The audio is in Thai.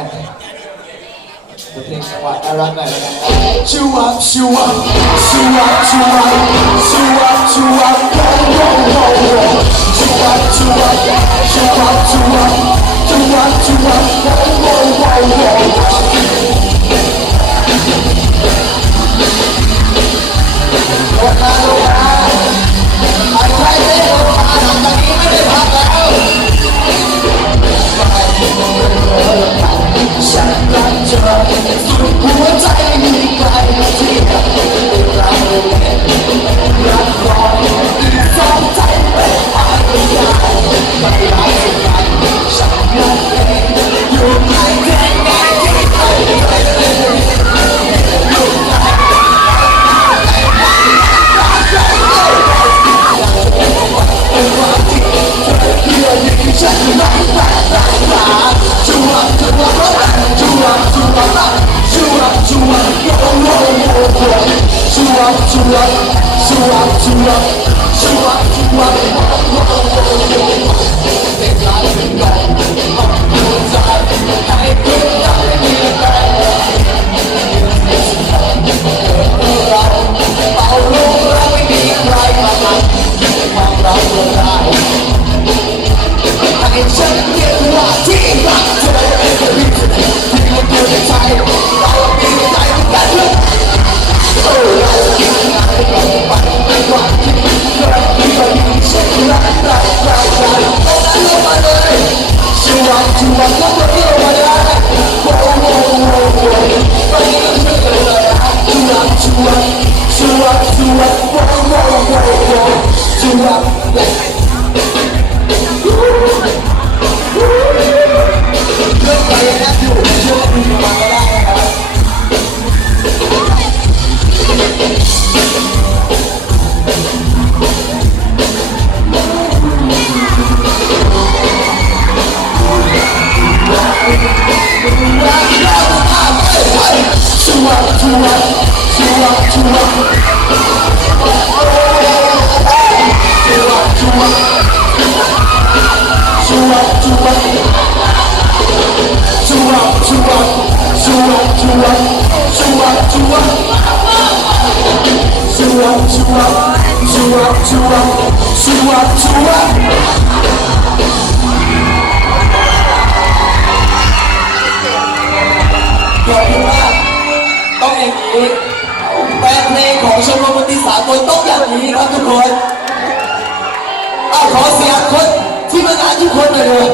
กันเพลงจังหวะน่ารักหน่อยแล้วกัน ชูวับชูวับชูวับชูวับชูวับชูวับโอ้โหโอ้โหชูวับชูวับชูวับชูวับชูวับชูวับโอ้โห up, chew up, chew up, chew up, chew up, chew up. Right, my life, my life, my life. กรักรักโอ้ลงมาเลยชัวร์ชัวร์ก็ไม่ลงมาได้โอ้โหโอ้โหไปไม่เลยชัวร์ชัวร์ชัวร์ชัวร์โอ้โหโอ้โหชัวร์เ 좋아 좋아 좋아 좋아 좋아 좋아 좋아 좋아 좋아 좋아 좋아 ต้องอย่างนี้แฟนเพลงของชมรมดนตรีสากลต้องอย่างนี้ครับทุกคนเอาขอเสียงคนที่มางานทุกคนหน่อยเลย